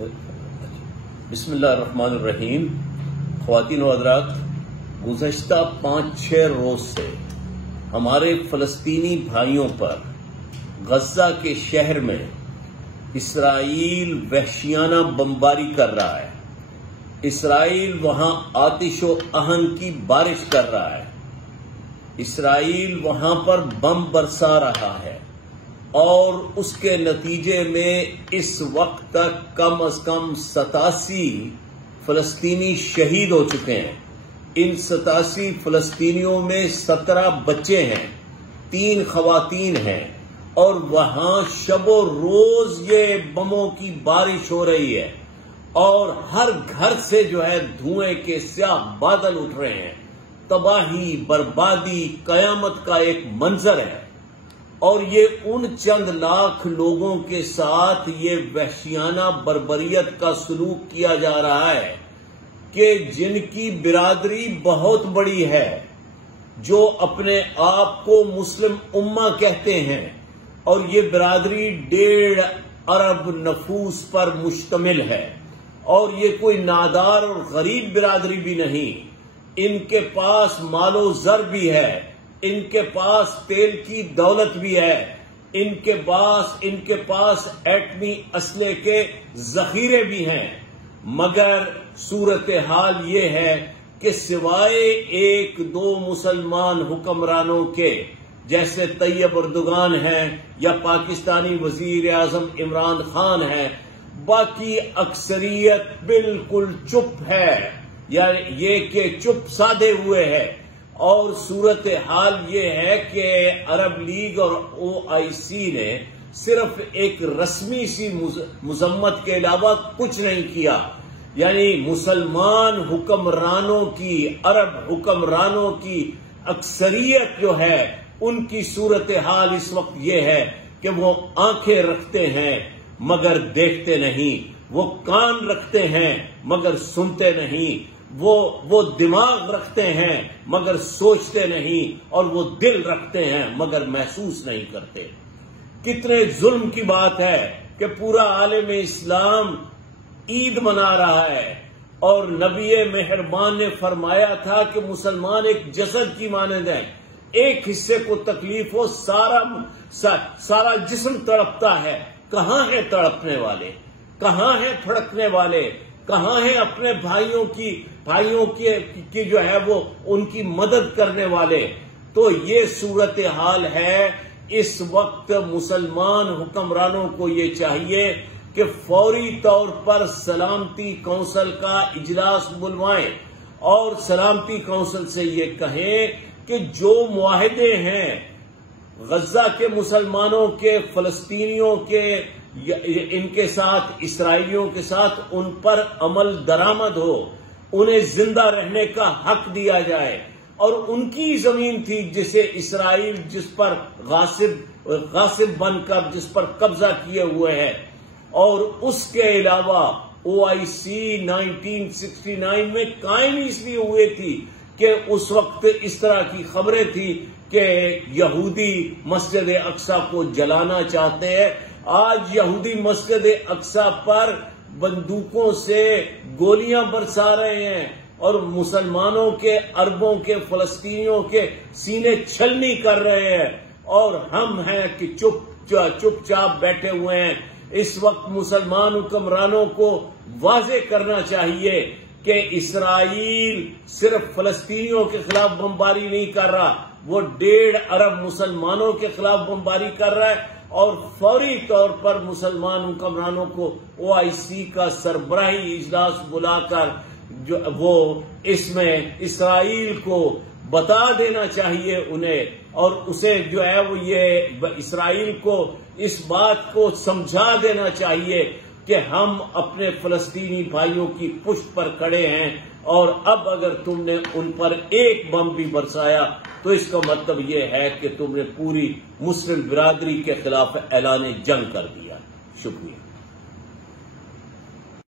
بسم اللہ الرحمن الرحیم. خواتین و حضرات، گزشتہ 5-6 روز سے ہمارے فلسطینی بھائیوں پر غزہ کے شہر میں اسرائیل وحشیانہ بمباری کر رہا ہے. اسرائیل وہاں آتش و آہن کی بارش کر رہا ہے. اسرائیل وہاں پر بم برسا رہا ہے اور اس کے نتیجے میں اس وقت تک کم از کم 87 فلسطینی شہید ہو چکے ہیں. ان 87 فلسطینیوں میں 17 بچے ہیں، 3 خواتین ہیں، اور وہاں شب و روز یہ بموں کی بارش ہو رہی ہے اور ہر گھر سے جو ہے دھوئیں کے سیاہ بادل اٹھ رہے ہیں. تباہی، بربادی، قیامت کا ایک منظر ہے. اور یہ ان چند لاکھ لوگوں کے ساتھ یہ وحشیانہ بربریت کا سلوک کیا جا رہا ہے کہ جن کی برادری بہت بڑی ہے، جو اپنے آپ کو مسلم امہ کہتے ہیں، اور یہ برادری 1.5 ارب نفوس پر مشتمل ہے. اور یہ کوئی نادار اور غریب برادری بھی نہیں. ان کے پاس مال و زر بھی ہے، ان کے پاس تیل کی دولت بھی ہے، ان کے پاس ایٹمی اسلحے کے ذخیرے بھی ہیں. مگر صورتحال یہ ہے کہ سوائے 1-2 مسلمان حکمرانوں کے، جیسے طیب اردگان ہیں یا پاکستانی وزیر اعظم عمران خان ہیں، باقی اکثریت بالکل چپ ہے، یعنی یہ کہ چپ سادے ہوئے ہے. اور صورتحال یہ ہے کہ عرب لیگ اور OIC نے صرف ایک رسمی سی مذمت کے علاوہ کچھ نہیں کیا. یعنی مسلمان حکمرانوں کی، عرب حکمرانوں کی اکثریت جو ہے، ان کی صورتحال اس وقت یہ ہے کہ وہ آنکھیں رکھتے ہیں مگر دیکھتے نہیں، وہ کان رکھتے ہیں مگر سنتے نہیں، وہ دماغ رکھتے ہیں مگر سوچتے نہیں، اور وہ دل رکھتے ہیں مگر محسوس نہیں کرتے. کتنے ظلم کی بات ہے کہ پورا عالم اسلام عید منا رہا ہے، اور نبی مہربان نے فرمایا تھا کہ مسلمان ایک جسد کی مانند ہے. ایک حصے کو تکلیف ہو سارا جسم تڑپتا ہے. کہاں ہیں تڑپنے والے؟ کہاں ہیں پھڑکنے والے؟ کہاں ہیں اپنے بھائیوں کی جو ہے وہ ان کی مدد کرنے والے؟ تو یہ صورتحال ہے. اس وقت مسلمان حکمرانوں کو یہ چاہیے کہ فوری طور پر سلامتی کونسل کا اجلاس بلوائیں اور سلامتی کونسل سے یہ کہیں کہ جو معاہدے ہیں غزہ کے مسلمانوں کے، فلسطینیوں کے، ان کے ساتھ، اسرائیلیوں کے ساتھ، ان پر عمل درآمد ہو، انہیں زندہ رہنے کا حق دیا جائے. اور ان کی زمین تھی جسے اسرائیل جس پر غاصب بن کر جس پر قبضہ کیے ہوئے ہے. اور اس کے علاوہ OIC 1969 میں قائم اس لیے ہوئے تھی کہ اس وقت اس طرح کی خبریں تھی کہ یہودی مسجد اقصی کو جلانا چاہتے ہیں. آج یہودی مسجد اقصی پر بندوقوں سے گولیاں برسا رہے ہیں اور مسلمانوں کے، عربوں کے، فلسطینیوں کے سینے چھلنی کر رہے ہیں، اور ہم ہیں کہ چپ چاپ بیٹھے ہوئے ہیں. اس وقت مسلمان حکمرانوں کو واضح کرنا چاہیے کہ اسرائیل صرف فلسطینیوں کے خلاف بمباری نہیں کر رہا، وہ 1.5 ارب مسلمانوں کے خلاف بمباری کر رہا ہے. اور فوری طور پر مسلمان حکمرانوں کو OIC کا سربراہی اجلاس بلا کر جو وہ اس میں اسرائیل کو بتا دینا چاہیے انہیں، اور اسے جو ہے وہ یہ اسرائیل کو اس بات کو سمجھا دینا چاہیے کہ ہم اپنے فلسطینی بھائیوں کی پشت پر کھڑے ہیں، اور اب اگر تم نے ان پر ایک بم بھی برسایا تو اس کا مطلب یہ ہے کہ تم نے پوری مسلم برادری کے خلاف اعلان جنگ کر دیا. شکریہ.